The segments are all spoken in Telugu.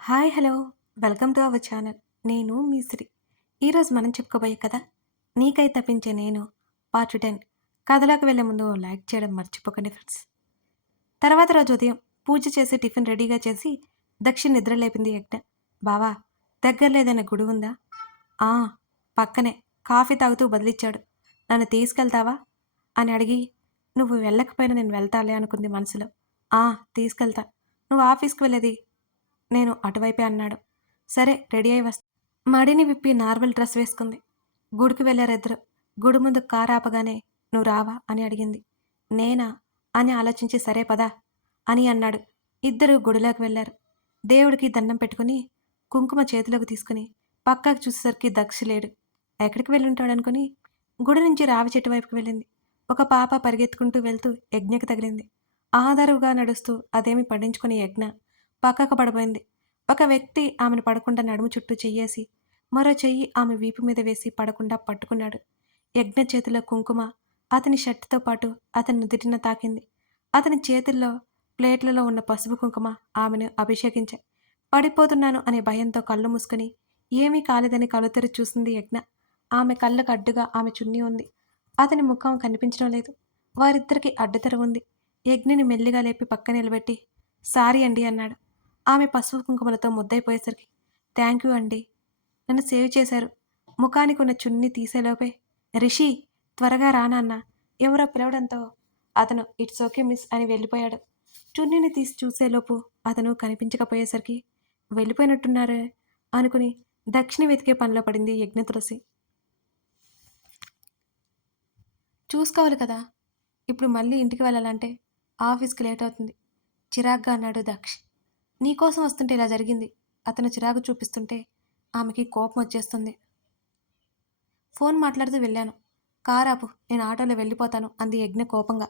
Hi hello welcome to our channel. నేను మీ శ్రీ. ఈరోజు మనం చెప్పుకోబోయే కథ నీకై తప్పించే నేను పార్ట్ 10. కథలోకి వెళ్ళే ముందు లైక్ చేయడం మర్చిపోకండి ఫ్రెండ్స్. తర్వాత రోజు ఉదయం పూజ చేసి టిఫిన్ రెడీగా చేసి దక్షిణ్ నిద్ర లేపింది యజ్ఞ. బావా, దగ్గరలో ఏదైనా గుడి ఉందా? ఆ, పక్కనే. కాఫీ తాగుతూ బదిలిచ్చాడు. నన్ను తీసుకెళ్తావా అని అడిగి, నువ్వు వెళ్ళకపోయినా నేను వెళ్తాలే అనుకుంది మనసులో. ఆ, తీసుకెళ్తా. నువ్వు ఆఫీస్కి వెళ్ళేది నేను అటువైపే అన్నాడు. సరే, రెడీ అయి వస్తా. మడిని విప్పి నార్మల్ డ్రెస్ వేసుకుంది. గుడికి వెళ్ళారిద్దరు. గుడి ముందు కారు ఆపగానే నువ్వు రావా అని అడిగింది. నేనా అని ఆలోచించి సరే పదా అని అన్నాడు. ఇద్దరు గుడిలోకి వెళ్ళారు. దేవుడికి దండం పెట్టుకుని కుంకుమ చేతిలోకి తీసుకుని పక్కకు చూసేసరికి దక్ష లేడు. ఎక్కడికి వెళ్ళుంటాడనుకుని గుడి నుంచి రావి చెట్టు వైపుకి వెళ్ళింది. ఒక పాప పరిగెత్తుకుంటూ వెళ్తూ యజ్ఞకి తగిలింది. ఆదరువుగా నడుస్తూ అదేమి పడించుకుని యజ్ఞ పక్కకు పడిపోయింది. ఒక వ్యక్తి ఆమెను పడకుండా నడుము చుట్టూ చెయ్యేసి మరో చెయ్యి ఆమె వీపు మీద వేసి పడకుండా పట్టుకున్నాడు. యజ్ఞ చేతిలో కుంకుమ అతని షర్టుతో పాటు అతని నుదిటిన తాకింది. అతని చేతుల్లో ప్లేట్లలో ఉన్న పసుపు కుంకుమ ఆమెను అభిషేకించాయి. పడిపోతున్నాను అనే భయంతో కళ్ళు మూసుకుని ఏమీ కాలేదని కళ్ళుతెరిచి చూసింది యజ్ఞ. ఆమె కళ్ళకు అడ్డుగా ఆమె చున్నీ ఉంది. అతని ముఖం కనిపించడం లేదు. వారిద్దరికి అడ్డుతెర ఉంది. యజ్ఞని మెల్లిగా లేపి పక్క నిలబెట్టి సారీ అండి అన్నాడు. ఆమె పసుపు కుంకుమలతో ముద్దయిపోయేసరికి థ్యాంక్ యూ అండి, నన్ను సేవ్ చేశారు. ముఖానికి ఉన్న చున్నీ తీసేలోపే రిషి, త్వరగా రానాన్న ఎవరో పిలవడంతో అతను ఇట్స్ ఓకే మిస్ అని వెళ్ళిపోయాడు. చున్నీని తీసి చూసేలోపు అతను కనిపించకపోయేసరికి వెళ్ళిపోయినట్టున్నారే అనుకుని దక్షిణ వెతికే పనిలో పడింది యజ్ఞ తులసి. చూసుకోవాలి కదా, ఇప్పుడు మళ్ళీ ఇంటికి వెళ్ళాలంటే ఆఫీస్కి లేట్ అవుతుంది చిరాగ్గా అన్నాడు దక్ష్. నీకోసం వస్తుంటే ఇలా జరిగింది. అతను చిరాకు చూపిస్తుంటే ఆమెకి కోపం వచ్చేస్తుంది. ఫోన్ మాట్లాడుతూ వెళ్ళాను. కారాపు, నేను ఆటోలో వెళ్ళిపోతాను అంది యజ్ఞ కోపంగా.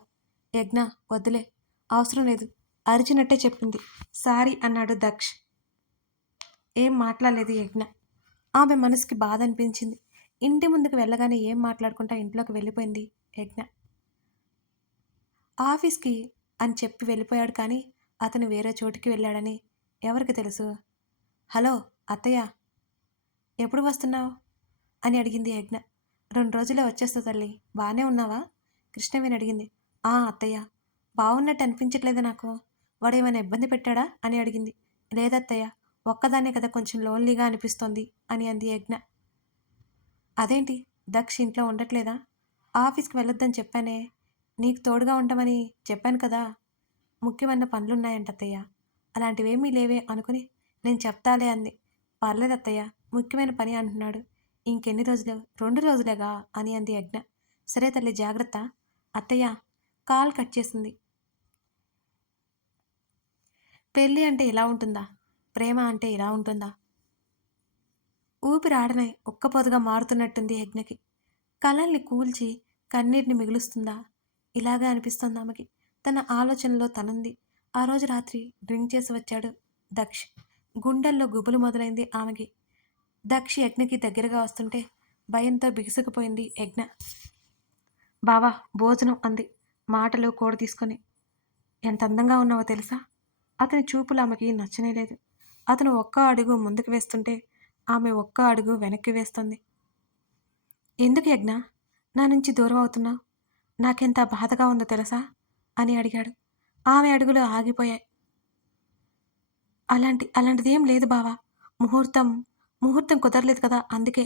యజ్ఞ, వద్దులే, అవసరం లేదు అరిచినట్టే చెప్పింది. సారీ అన్నాడు దక్ష్. ఏం మాట్లాడలేదు యజ్ఞ. ఆమె మనసుకి బాధ అనిపించింది. ఇంటి ముందుకు వెళ్ళగానే ఏం మాట్లాడుకుంటా ఇంట్లోకి వెళ్ళిపోయింది యజ్ఞ. ఆఫీస్కి అని చెప్పి వెళ్ళిపోయాడు కానీ అతను వేరే చోటికి వెళ్ళాడని ఎవరికి తెలుసు? హలో అత్తయ్య, ఎప్పుడు వస్తున్నావు అని అడిగింది యజ్ఞ. 2 రోజుల్లో వచ్చేస్తా తల్లి, బాగానే ఉన్నావా? కృష్ణవేణి అడిగింది. ఆ అత్తయ్య, బాగున్నట్టు అనిపించట్లేదు నాకు. వాడేమైనా ఇబ్బంది పెట్టాడా అని అడిగింది. లేదత్తయ్య, ఒక్కదాన్నే కదా కొంచెం లోన్లీగా అనిపిస్తోంది అని అంది యజ్ఞ. అదేంటి, దక్ష్ ఇంట్లో ఉండట్లేదా? ఆఫీస్కి వెళ్ళొద్దని చెప్పానే, నీకు తోడుగా ఉండమని చెప్పాను కదా. ముఖ్యమైన పనులున్నాయంట అత్తయ్య. అలాంటివేమీ లేవే అనుకుని నేను చెప్తాలే అంది. పర్లేదత్తయ్య, ముఖ్యమైన పని అంటున్నాడు. ఇంకెన్ని రోజులు? 2 రోజులేగా అని అంది యజ్ఞ. సరే తల్లి, జాగ్రత్త. అత్తయ్య, కాల్ కట్ చేసింది. పెళ్ళి అంటే ఇలా ఉంటుందా? ప్రేమ అంటే ఇలా ఉంటుందా? ఊపిరాడనే ఒక్కపోతగా మారుతున్నట్టుంది యజ్ఞకి. కలల్ని కూల్చి కన్నీటిని మిగులుస్తుందా? ఇలాగే అనిపిస్తోంది ఆమెకి. తన ఆలోచనలో తనుంది. ఆ రోజు రాత్రి డ్రింక్ చేసి వచ్చాడు దక్ష్. గుండెల్లో గుబులు మొదలైంది ఆమెకి. దక్ష్ యజ్ఞకి దగ్గరగా వస్తుంటే భయంతో బిగుసుకుపోయింది యజ్ఞ. బావా, భోజనం అంది మాటలు కూడ తీసుకొని. ఎంత అందంగా ఉన్నావో తెలుసా? అతని చూపులు ఆమెకి నచ్చనేలేదు. అతను ఒక్క అడుగు ముందుకు వేస్తుంటే ఆమె ఒక్క అడుగు వెనక్కి వేస్తుంది. ఎందుకు యజ్ఞ నా నుంచి దూరం అవుతున్నావు? నాకెంత బాధగా ఉందో తెలుసా అని అడిగాడు. ఆమె అడుగులు ఆగిపోయాయి. అలాంటిదేం లేదు బావా, ముహూర్తం ముహూర్తం కుదరలేదు కదా అందుకే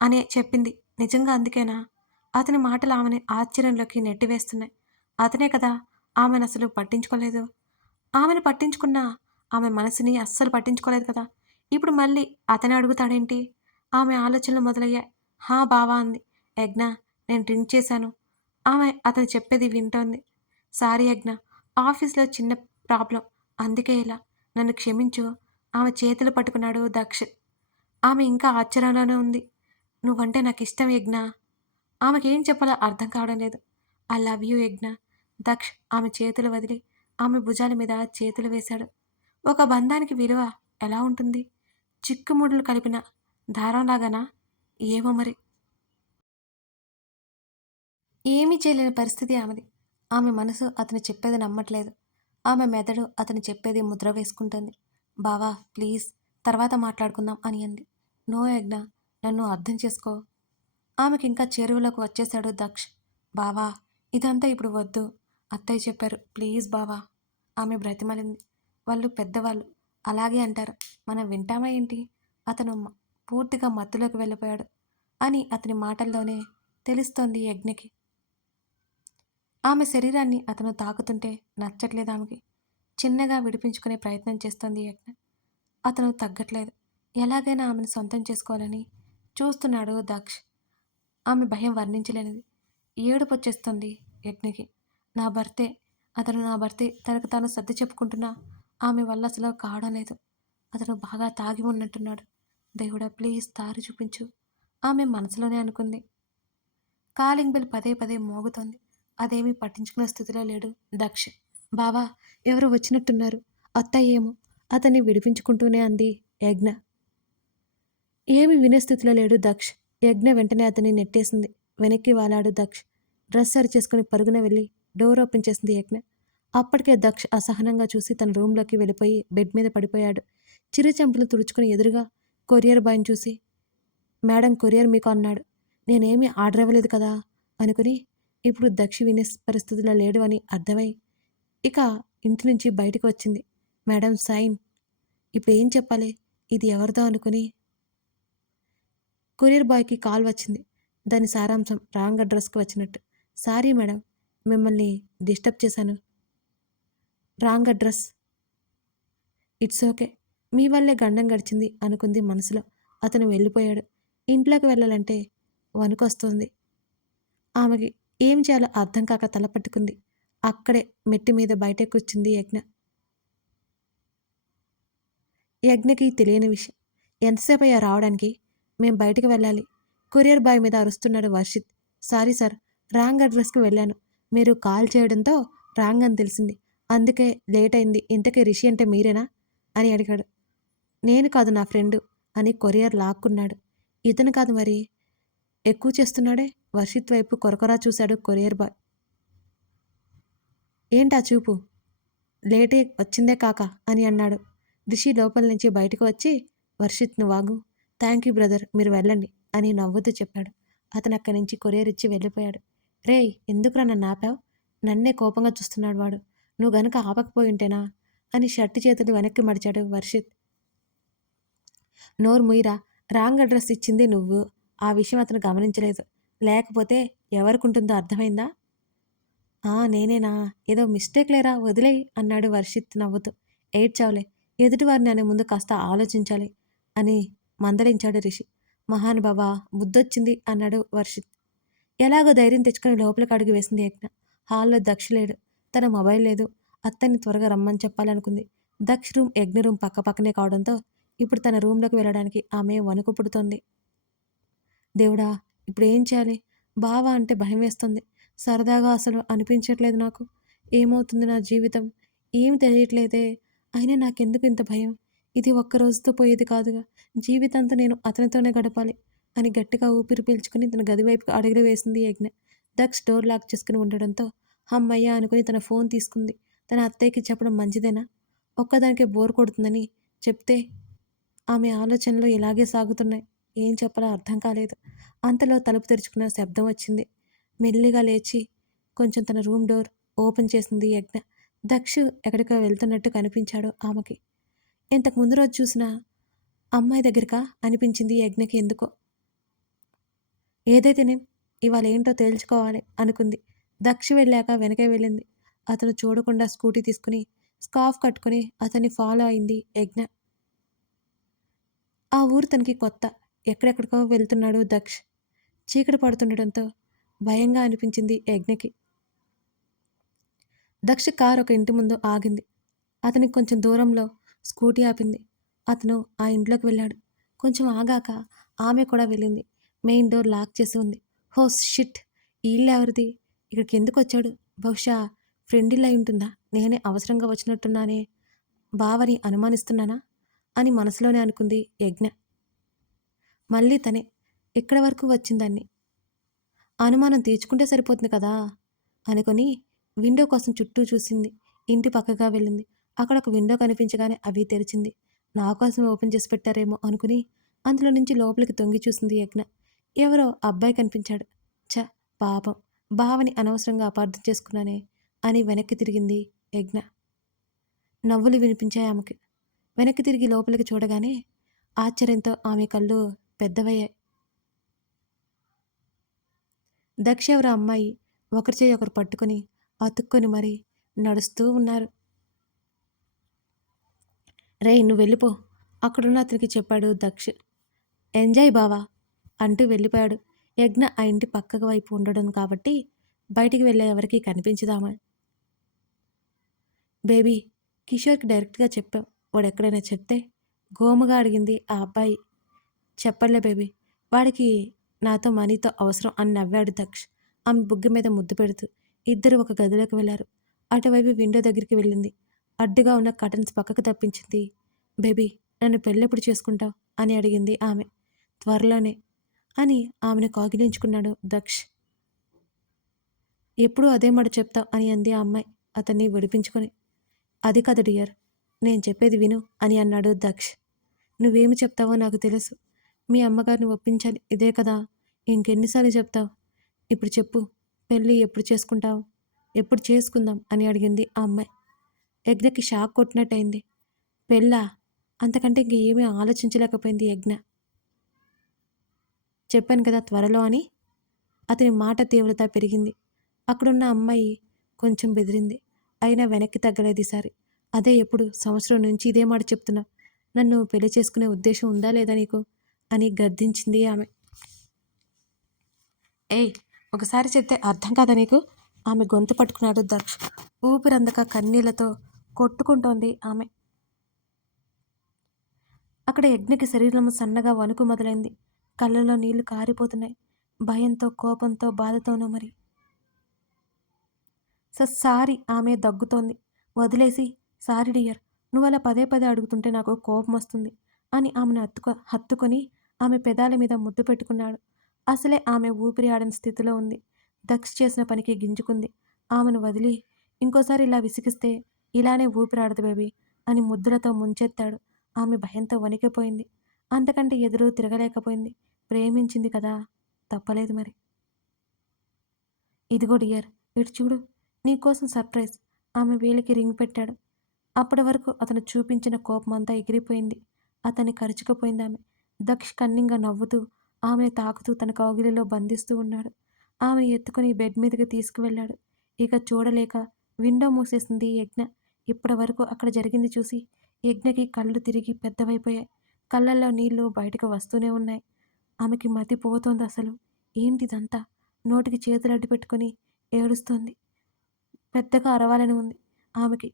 అనే చెప్పింది. నిజంగా అందుకేనా? అతని మాటలు ఆమెని ఆశ్చర్యంలోకి నెట్టివేస్తున్నాయి. అతనే కదా ఆమెను అసలు పట్టించుకోలేదు. ఆమెను పట్టించుకున్నా ఆమె మనసుని అస్సలు పట్టించుకోలేదు కదా. ఇప్పుడు మళ్ళీ అతనే అడుగుతాడేంటి? ఆమె ఆలోచనలు మొదలయ్యాయి. హా బావా అంది. యజ్ఞ, నేను డ్రింక్ చేశాను. ఆమె అతను చెప్పేది వింటోంది. సారీ యజ్ఞ, ఆఫీస్లో చిన్న ప్రాబ్లం, అందుకే ఇలా, నన్ను క్షమించు. ఆమె చేతులు పట్టుకున్నాడు దక్ష్. ఆమె ఇంకా ఆశ్చర్యంలోనే ఉంది. నువ్వంటే నాకు ఇష్టం యజ్ఞ. ఆమెకేం చెప్పాలో అర్థం కావడం లేదు. ఐ లవ్ యూ యజ్ఞ. దక్ష్ ఆమె చేతులు వదిలి ఆమె భుజాల మీద చేతులు వేశాడు. ఒక బంధానికి విలువ ఎలా ఉంటుంది? చిక్కుముడులు కలిపిన దారంలాగానా? ఏమో మరి. ఏమీ చేయలేని పరిస్థితి ఆమెది. ఆమె మనసు అతను చెప్పేది నమ్మట్లేదు. ఆమె మెదడు అతను చెప్పేది ముద్ర వేసుకుంటుంది. బావా ప్లీజ్ తర్వాత మాట్లాడుకుందాం అని అంది. నో యజ్ఞ, నన్ను అర్థం చేసుకో. ఆమెకింకా చేరువలోకి వచ్చేశాడు దక్ష్. బావా ఇదంతా ఇప్పుడు వద్దు. అత్తయ్య చెప్పారు ప్లీజ్ బావా. ఆమె బ్రతిమలింది. వాళ్ళు పెద్దవాళ్ళు. అలాగే అంటారు. మనం వింటామా ఏంటి? అతను పూర్తిగా మత్తులోకి వెళ్ళిపోయాడు అని అతని మాటల్లోనే తెలుస్తోంది యజ్ఞకి. ఆమె శరీరాన్ని అతను తాకుతుంటే నచ్చట్లేదు ఆమెకి. చిన్నగా విడిపించుకునే ప్రయత్నం చేస్తోంది యజ్ఞ. అతను తగ్గట్లేదు. ఎలాగైనా ఆమెను సొంతం చేసుకోవాలని చూస్తున్నాడు దక్ష్. ఆమె భయం వర్ణించలేనిది. ఏడుపొచ్చేస్తుంది యజ్ఞకి. నా భర్తే, అతను నా భర్తే, తనకు తాను సర్ది చెప్పుకుంటున్నా ఆమె వల్ల అసలు కావడం లేదు. అతను బాగా తాగి ఉన్నట్టున్నాడు. దేవుడా ప్లీజ్ దారి చూపించు. ఆమె మనసులోనే అనుకుంది. కాలింగ్ బెల్ పదే పదే మోగుతోంది. అదేమీ పట్టించుకునే స్థితిలో లేడు దక్ష్. బావా ఎవరు వచ్చినట్టున్నారు. అత్తయ్య ఏమో అతన్ని విడిపించుకుంటూనే అంది యజ్ఞ. ఏమి వినే స్థితిలో లేడు దక్ష్. యజ్ఞ వెంటనే అతన్ని నెట్టేసింది. వెనక్కి వాలాడు దక్ష్. డ్రెస్ సరి చేసుకుని పరుగున వెళ్ళి డోర్ ఓపెన్ చేసింది యజ్ఞ. అప్పటికే దక్ష్ అసహనంగా చూసి తన రూంలోకి వెళ్ళిపోయి బెడ్ మీద పడిపోయాడు. చిరుచెంపలు తుడుచుకుని ఎదురుగా కొరియర్ బాయ్ని చూసి, మేడం కొరియర్ మీకు అన్నాడు. నేనేమీ ఆర్డర్ ఇవ్వలేదు కదా అనుకుని ఇప్పుడు దక్షి వినే పరిస్థితిలో లేడు అని అర్థమై ఇక ఇంటి నుంచి బయటకు వచ్చింది. Madam sign. ఇప్పుడు ఏం చెప్పాలి? ఇది ఎవరిదో అనుకుని కొరియర్ బాయ్కి కాల్ వచ్చింది. దాని సారాంశం రాంగ్ అడ్రస్కి వచ్చినట్టు. సారీ మేడం, మిమ్మల్ని డిస్టర్బ్ చేశాను. Wrong address. It's okay. మీ వల్లే గండం గడిచింది అనుకుంది మనసులో. అతను వెళ్ళిపోయాడు. ఇంట్లోకి వెళ్ళాలంటే వణుకొస్తుంది ఆమెకి. ఏం చేయాలో అర్థం కాక తల పట్టుకుంది. అక్కడే మెట్టి మీద బయటే కూర్చుంది యజ్ఞ. యజ్ఞకి తెలియని విషయం. ఎంతసేపు అయ్యా రావడానికి? మేం బయటికి వెళ్ళాలి. కొరియర్ బాయ్ మీద అరుస్తున్నాడు వర్షిత్. సారీ సార్, రాంగ్ అడ్రస్కి వెళ్ళాను. మీరు కాల్ చేయడంతో రాంగ్ అని తెలిసింది. అందుకే లేట్ అయింది. ఇంతకీ రిషి అంటే మీరేనా అని అడిగాడు. నేను కాదు, నా ఫ్రెండు అని కొరియర్ లాక్కున్నాడు. ఇతను కాదు మరి, ఎక్కువ చేస్తున్నాడే. వర్షిత్ వైపు కొరకొరా చూశాడు కొరియర్ బాయ్. ఏంటా చూపు? లేటే వచ్చిందే కాక అని అన్నాడు. రిషి లోపల నుంచి బయటకు వచ్చి, వర్షిత్ నువ్వాగు. థ్యాంక్ యూ బ్రదర్, మీరు వెళ్ళండి అని నవ్వుతూ చెప్పాడు. అతను అక్కడి నుంచి కొరియర్ ఇచ్చి వెళ్ళిపోయాడు. రేయ్ ఎందుకురా నన్ను ఆపావు? నన్నే కోపంగా చూస్తున్నాడు వాడు. నువ్వు గనుక ఆపకపోయి ఉంటేనా అని షర్టు చేతులు వెనక్కి మడిచాడు వర్షిత్. నోరు ముయిరా, రాంగ్ అడ్రస్ ఇచ్చింది నువ్వు. ఆ విషయం అతను గమనించలేదు. లేకపోతే ఎవరికుంటుందో అర్థమైందా? నేనేనా? ఏదో మిస్టేక్ లేరా, వదిలేయ్ అన్నాడు వర్షిత్ నవ్వుతూ. ఏడ్చావులే, ఎదుటివారిని అనే ముందు కాస్త ఆలోచించాలి అని మందలించాడు రిషి. మహానుభావా, బుద్ధొచ్చింది అన్నాడు వర్షిత్. ఎలాగో ధైర్యం తెచ్చుకుని లోపలికి అడుగు వేసింది యజ్ఞ. హాల్లో దక్ష లేడు. తన మొబైల్ లేదు. అత్తన్ని త్వరగా రమ్మని చెప్పాలనుకుంది. దక్ష రూమ్ యజ్ఞ రూమ్ పక్కపక్కనే కావడంతో ఇప్పుడు తన రూమ్లోకి వెళ్ళడానికి ఆమె వణుకు పుడుతోంది. దేవుడా, ఇప్పుడు ఏం చేయాలి? బావ అంటే భయం వేస్తుంది. సరదాగా అసలు అనిపించట్లేదు నాకు. ఏమవుతుంది నా జీవితం? ఏం తెలియట్లేదే. అయినా నాకెందుకు ఇంత భయం? ఇది ఒక్క రోజుతో పోయేది కాదుగా. జీవితాంతా నేను అతనితోనే గడపాలి అని గట్టిగా ఊపిరి పీల్చుకుని తన గది వైపుకి అడుగులు వేసింది యజ్ఞ. దక్ష్ డోర్ లాక్ చేసుకుని ఉండడంతో హమ్మయ్య అనుకుని తన ఫోన్ తీసుకుంది. తన అత్తయ్యకి చెప్పడం మంచిదేనా? ఒక్కదానికే బోర్ కొడుతుందని చెప్తే ఆమె ఆలోచనలు ఇలాగే సాగుతున్నాయి. ఏం చెప్పాలో అర్థం కాలేదు. అంతలో తలుపు తెరుచుకున్న శబ్దం వచ్చింది. మెల్లిగా లేచి కొంచెం తన రూమ్ డోర్ ఓపెన్ చేసింది యజ్ఞ. దక్షు ఎక్కడికో వెళ్తున్నట్టు కనిపించాడు ఆమెకి. ఇంతకు ముందు రోజు చూసిన అమ్మాయి దగ్గరికా అనిపించింది యజ్ఞకి ఎందుకో. ఏదైతేనేం ఇవాళ ఏంటో తేల్చుకోవాలి అనుకుంది. దక్షు వెళ్ళాక వెనకే వెళ్ళింది. అతను చూడకుండా స్కూటీ తీసుకుని స్కార్ఫ్ కట్టుకుని అతన్ని ఫాలో అయింది యజ్ఞ. ఆ ఊరు తనకి కొత్త. ఎక్కడెక్కడికో వెళ్తున్నాడు దక్ష్. చీకటి పడుతుండటంతో భయంగా అనిపించింది యజ్ఞకి. దక్ష కారు ఒక ఇంటి ముందు ఆగింది. అతనికి కొంచెం దూరంలో స్కూటీ ఆపింది. అతను ఆ ఇంట్లోకి వెళ్ళాడు. కొంచెం ఆగాక ఆమె కూడా వెళ్ళింది. మెయిన్ డోర్ లాక్ చేసి ఉంది. హో షిట్! ఈ ఇల్లు ఎవరిది? ఇక్కడికి ఎందుకు వచ్చాడు? బహుశా ఫ్రెండ్ ఇల్లు అయి ఉంటుందా? నేనే అవసరంగా వచ్చినట్టున్నానే. బావని అనుమానిస్తున్నానా అని మనసులోనే అనుకుంది యజ్ఞ. మళ్ళీ తనే ఇక్కడి వరకు వచ్చిందాన్ని అనుమానం తీర్చుకుంటే సరిపోతుంది కదా అనుకొని విండో కోసం చుట్టూ చూసింది. ఇంటి పక్కగా వెళ్ళింది. అక్కడ ఒక విండో కనిపించగానే అవి తెరిచింది. నా కోసమే ఓపెన్ చేసి పెట్టారేమో అనుకుని అందులో నుంచి లోపలికి తొంగి చూసింది యజ్ఞ. ఎవరో అబ్బాయి కనిపించాడు. ఛ! పాపం బావని అనవసరంగా అపార్థం చేసుకున్నానే అని వెనక్కి తిరిగింది యజ్ఞ. నవ్వులు వినిపించాయి ఆమెకి. వెనక్కి తిరిగి లోపలికి చూడగానే ఆశ్చర్యంతో ఆమె కళ్ళు పెద్దవయ్యాయి. దక్ష ఎవరో అమ్మాయి ఒకరి చేయి ఒకరు పట్టుకుని అతుక్కొని మరీ నడుస్తూ ఉన్నారు. రేయ్ నువ్వు వెళ్ళిపో అక్కడున్న అతనికి చెప్పాడు దక్ష్. ఎంజాయ్ బావా అంటూ వెళ్ళిపోయాడు. యజ్ఞ ఆ ఇంటి పక్కకు వైపు ఉండడం కాబట్టి బయటికి వెళ్ళే ఎవరికి కనిపించదామా. బేబీ కిషోర్కి డైరెక్ట్గా చెప్పావు, వాడు ఎక్కడైనా చెప్తే గోముగా అడిగింది ఆ అబ్బాయి. చెప్పలే బేబీ, వాడికి నాతో మనీతో అవసరం అని నవ్వాడు దక్ష్ ఆమె బుగ్గ మీద ముద్దు పెడుతూ. ఇద్దరు ఒక గదిలోకి వెళ్ళారు. అటువైపు విండో దగ్గరికి వెళ్ళింది. అడ్డుగా ఉన్న కటన్స్ పక్కకు తప్పించింది. బేబీ నన్ను పెళ్ళెప్పుడు చేసుకుంటావు అని అడిగింది ఆమె. త్వరలోనే అని ఆమెను కౌగిలించుకున్నాడు దక్ష్. ఎప్పుడూ అదే మాట చెప్తావు అని అంది ఆ అమ్మాయి అతన్ని విడిపించుకొని. అది కాదు డియర్, నేను చెప్పేది విను అని అన్నాడు దక్ష్. నువ్వేమి చెప్తావో నాకు తెలుసు. మీ అమ్మగారిని ఒప్పించాలి, ఇదే కదా. ఇంకెన్నిసార్లు చెప్తావు? ఇప్పుడు చెప్పు, పెళ్ళి ఎప్పుడు చేసుకుంటావు? ఎప్పుడు చేసుకుందాం అని అడిగింది ఆ అమ్మాయి. యజ్ఞకి షాక్ కొట్టినట్టయింది. పెళ్ళా? అంతకంటే ఇంక ఏమీ ఆలోచించలేకపోయింది యజ్ఞ. చెప్పాను కదా త్వరలో అని. అతని మాట తీవ్రత పెరిగింది. అక్కడున్న అమ్మాయి కొంచెం బెదిరింది. అయినా వెనక్కి తగ్గలేదు ఈసారి. అదే ఎప్పుడు సంవత్సరం నుంచి ఇదే మాట చెప్తున్నావు. నన్ను పెళ్లి చేసుకునే ఉద్దేశం ఉందా లేదా నీకు అని గద్దించింది ఆమె. ఏయ్ ఒకసారి చెప్తే అర్థం కాదా నీకు? ఆమె గొంతు పట్టుకున్నాడు దక్ష్. ఊపిరందక కన్నీళ్లతో కొట్టుకుంటోంది ఆమె. అక్కడ యజ్ఞకి శరీరం సన్నగా వణుకు మొదలైంది. కళ్ళలో నీళ్లు కారిపోతున్నాయి. భయంతో, కోపంతో, బాధతోనూ మరి. సారీ ఆమె దగ్గుతోంది. వదిలేసి, సారీ డియర్, నువ్వు అలా పదే పదే అడుగుతుంటే నాకు కోపం వస్తుంది అని ఆమెను హత్తుకొని ఆమె పెదాల మీద ముద్దు పెట్టుకున్నాడు. అసలే ఆమె ఊపిరి ఆడని స్థితిలో ఉంది. దక్ష్ చేసిన పనికి గింజుకుంది. ఆమెను వదిలి ఇంకోసారి ఇలా విసిగిస్తే ఇలానే ఊపిరాడదు బేబీ అని ముద్దులతో ముంచెత్తాడు. ఆమె భయంతో వణికిపోయింది. అంతకంటే ఎదురు తిరగలేకపోయింది. ప్రేమించింది కదా, తప్పలేదు మరి. ఇదిగో డియర్, ఇటు చూడు, నీకోసం సర్ప్రైజ్. ఆమె వేలికి రింగ్ పెట్టాడు. అప్పటి వరకు అతను చూపించిన కోపమంతా ఎగిరిపోయింది. అతన్ని కరుచుకుపోయింది ఆమె. దక్ష్ కన్నింగా నవ్వుతూ ఆమెను తాకుతూ తన కౌగిలిలో బంధిస్తూ ఉన్నాడు. ఆమెను ఎత్తుకుని బెడ్ మీదకి తీసుకువెళ్ళాడు. ఇక చూడలేక విండో మూసేసింది యజ్ఞ. ఇప్పటి వరకు అక్కడ జరిగింది చూసి యజ్ఞకి కళ్ళు తిరిగి పెద్దవైపోయాయి. కళ్ళల్లో నీళ్లు బయటకు వస్తూనే ఉన్నాయి. ఆమెకి మతి పోతోంది అసలు. ఏంటిదంతా? నోటికి చేతులు అడ్డు పెట్టుకొని ఏడుస్తోంది. పెద్దగా అరవాలని ఉంది ఆమెకి.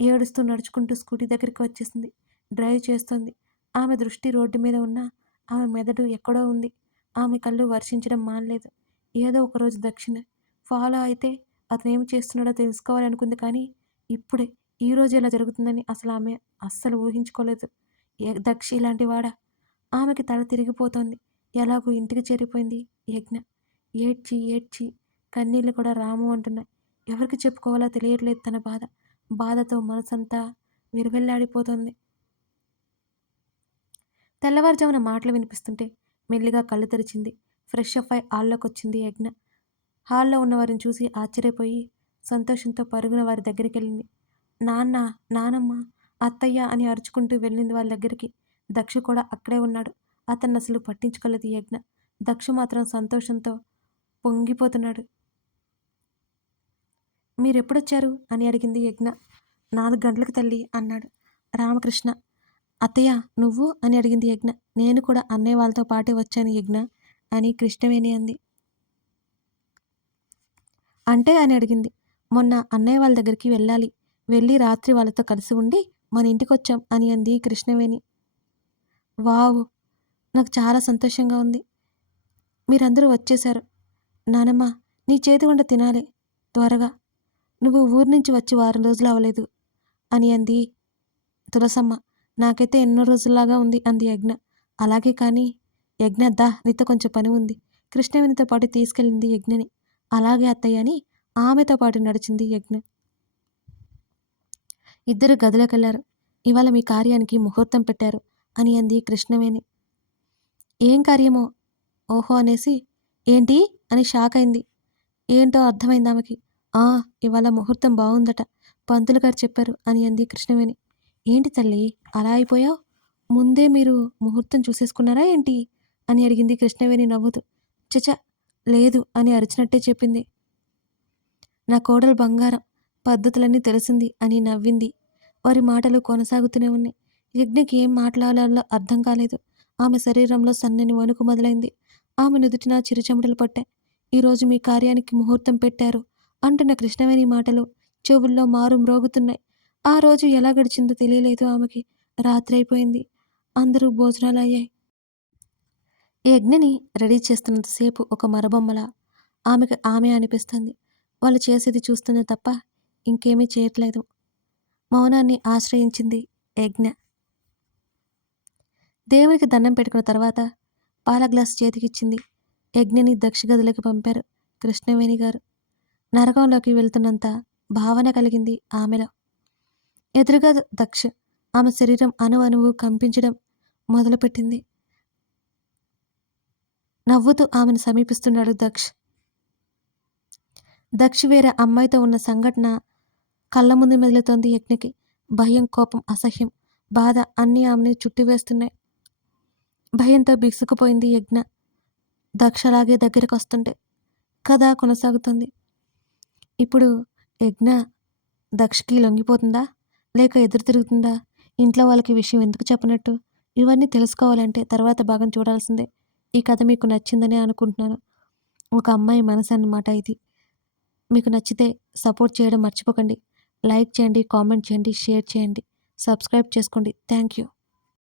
ఏడుస్తూ నడుచుకుంటూ స్కూటీ దగ్గరికి వచ్చేసింది. డ్రైవ్ చేస్తోంది. ఆమె దృష్టి రోడ్డు మీద ఉన్నా ఆమె మెదడు ఎక్కడో ఉంది. ఆమె కళ్ళు వర్షించడం మానలేదు. ఏదో ఒకరోజు దక్షిణ ఫాలో అయితే అతనేమి చేస్తున్నాడో తెలుసుకోవాలనుకుంది. కానీ ఇప్పుడే ఈరోజు ఇలా జరుగుతుందని అసలు ఆమె అస్సలు ఊహించుకోలేదు. దక్షి ఇలాంటి వాడా? ఆమెకి తల తిరిగిపోతోంది. ఎలాగో ఇంటికి చేరిపోయింది యజ్ఞ. ఏడ్చి ఏడ్చి కన్నీళ్ళు కూడా రాము అంటున్నాయి. ఎవరికి చెప్పుకోవాలో తెలియట్లేదు తన బాధ. బాధతో మనసంతా విరవెల్లాడిపోతుంది. తెల్లవారుజామున మాటలు వినిపిస్తుంటే మెల్లిగా కళ్ళు తెరిచింది. ఫ్రెష్ అప్ అయి హాల్లోకి వచ్చింది యజ్ఞ. హాల్లో ఉన్నవారిని చూసి ఆశ్చర్యపోయి సంతోషంతో పరుగున వారి దగ్గరికి వెళ్ళింది. నాన్న, నానమ్మ, అత్తయ్య అని అరుచుకుంటూ వెళ్ళింది వాళ్ళ దగ్గరికి. దక్షు కూడా అక్కడే ఉన్నాడు. అతన్ని అసలు పట్టించుకోలేదు యజ్ఞ. దక్షు మాత్రం సంతోషంతో పొంగిపోతున్నాడు. మీరెప్పుడొచ్చారు అని అడిగింది యజ్ఞ. 4 గంటలకు తల్లి అన్నాడు రామకృష్ణ. అత్తయ్య నువ్వు అని అడిగింది యజ్ఞ. నేను కూడా అన్నయ్య వాళ్ళతో పాటే వచ్చాను యజ్ఞ అని కృష్ణవేణి అంది. అంటే అని అడిగింది. మొన్న అన్నయ్య వాళ్ళ దగ్గరికి వెళ్ళాలి, వెళ్ళి రాత్రి వాళ్ళతో కలిసి ఉండి మన ఇంటికొచ్చాం అని అంది కృష్ణవేణి. వావ్, నాకు చాలా సంతోషంగా ఉంది. మీరందరూ వచ్చేశారు. నానమ్మ, నీ చేతి వంట తినాలి త్వరగా. నువ్వు ఊరి నుంచి వచ్చి వారం రోజులు అవ్వలేదు అని అంది తులసమ్మ. నాకైతే ఎన్నో రోజుల్లాగా ఉంది అంది యజ్ఞ. అలాగే కానీ యజ్ఞ, దా నీతో కొంచెం పని ఉంది. కృష్ణవేణితో పాటు తీసుకెళ్ళింది యజ్ఞని. అలాగే అత్తయ్య అని ఆమెతో పాటు నడిచింది యజ్ఞ. ఇద్దరు గదిలోకి వెళ్ళారు. ఇవాళ మీ కార్యానికి ముహూర్తం పెట్టారు అని అంది కృష్ణవేణి. ఏం కార్యమో? ఓహో అనేసి ఏంటి అని షాక్ అయింది. ఏంటో అర్థమైంది ఆమెకి. ఆ, ఇవాళ ముహూర్తం బాగుందట, పంతులు గారు చెప్పారు అని అంది కృష్ణవేణి. ఏంటి తల్లి అలా అయిపోయావు? ముందే మీరు ముహూర్తం చూసేసుకున్నారా ఏంటి అని అడిగింది కృష్ణవేణి నవ్వుతూ. చచ, లేదు అని అరిచినట్టే చెప్పింది. నా కోడలు బంగారం, పద్ధతులన్నీ తెలిసింది అని నవ్వింది. వారి మాటలు కొనసాగుతూనే ఉన్నాయి. యజ్ఞకి ఏం మాట్లాడాలో అర్థం కాలేదు. ఆమె శరీరంలో సన్నని వణుకు మొదలైంది. ఆమె నుదుటిన చిరుచెమటలు పట్టాయి. ఈరోజు మీ కార్యానికి ముహూర్తం పెట్టారు అంటున్న కృష్ణవేణి మాటలు చెవుల్లో మారు మ్రోగుతున్నాయి. ఆ రోజు ఎలా గడిచిందో తెలియలేదు ఆమెకి. రాత్రి అయిపోయింది. అందరూ భోజనాలు అయ్యాయి. యజ్ఞని రెడీ చేస్తున్నంతసేపు ఒక మరబొమ్మలా ఆమె అనిపిస్తుంది. వాళ్ళు చేసేది చూస్తుంది తప్ప ఇంకేమీ చేయట్లేదు. మౌనాన్ని ఆశ్రయించింది యజ్ఞ. దేవునికి దండం పెట్టుకున్న తర్వాత పాల గ్లాస్ చేతికిచ్చింది. యజ్ఞని దక్ష గదిలోకి పంపారు కృష్ణవేణి గారు. నరకంలోకి వెళ్తున్నంత భావన కలిగింది ఆమెలో. ఎదురుగా దక్ష. ఆమె శరీరం అణువణువు కంపించడం మొదలుపెట్టింది. నవ్వుతూ ఆమెను సమీపిస్తున్నాడు దక్ష్. దక్ష్ వేరే అమ్మాయితో ఉన్న సంఘటన కళ్ళ ముందు మెదులుతోంది యజ్ఞకి. భయం, కోపం, అసహ్యం, బాధ అన్నీ ఆమెని చుట్టివేస్తున్నాయి. భయంతో బిగుసుకుపోయింది యజ్ఞ. దక్ష అలాగే దగ్గరికి వస్తుంటే కథ కొనసాగుతుంది. ఇప్పుడు యజ్ఞ దక్షకి లొంగిపోతుందా, లేక ఎదురు తిరుగుతుందా? ఇంట్లో వాళ్ళకి విషయం ఎందుకు చెప్పనట్టు? ఇవన్నీ తెలుసుకోవాలంటే తర్వాత భాగం చూడాల్సిందే. ఈ కథ మీకు నచ్చిందనే అనుకుంటున్నాను. ఒక అమ్మాయి మనసు అన్నమాట ఇది. మీకు నచ్చితే సపోర్ట్ చేయడం మర్చిపోకండి. లైక్ చేయండి, కామెంట్ చేయండి, షేర్ చేయండి, సబ్స్క్రైబ్ చేసుకోండి. Thank you.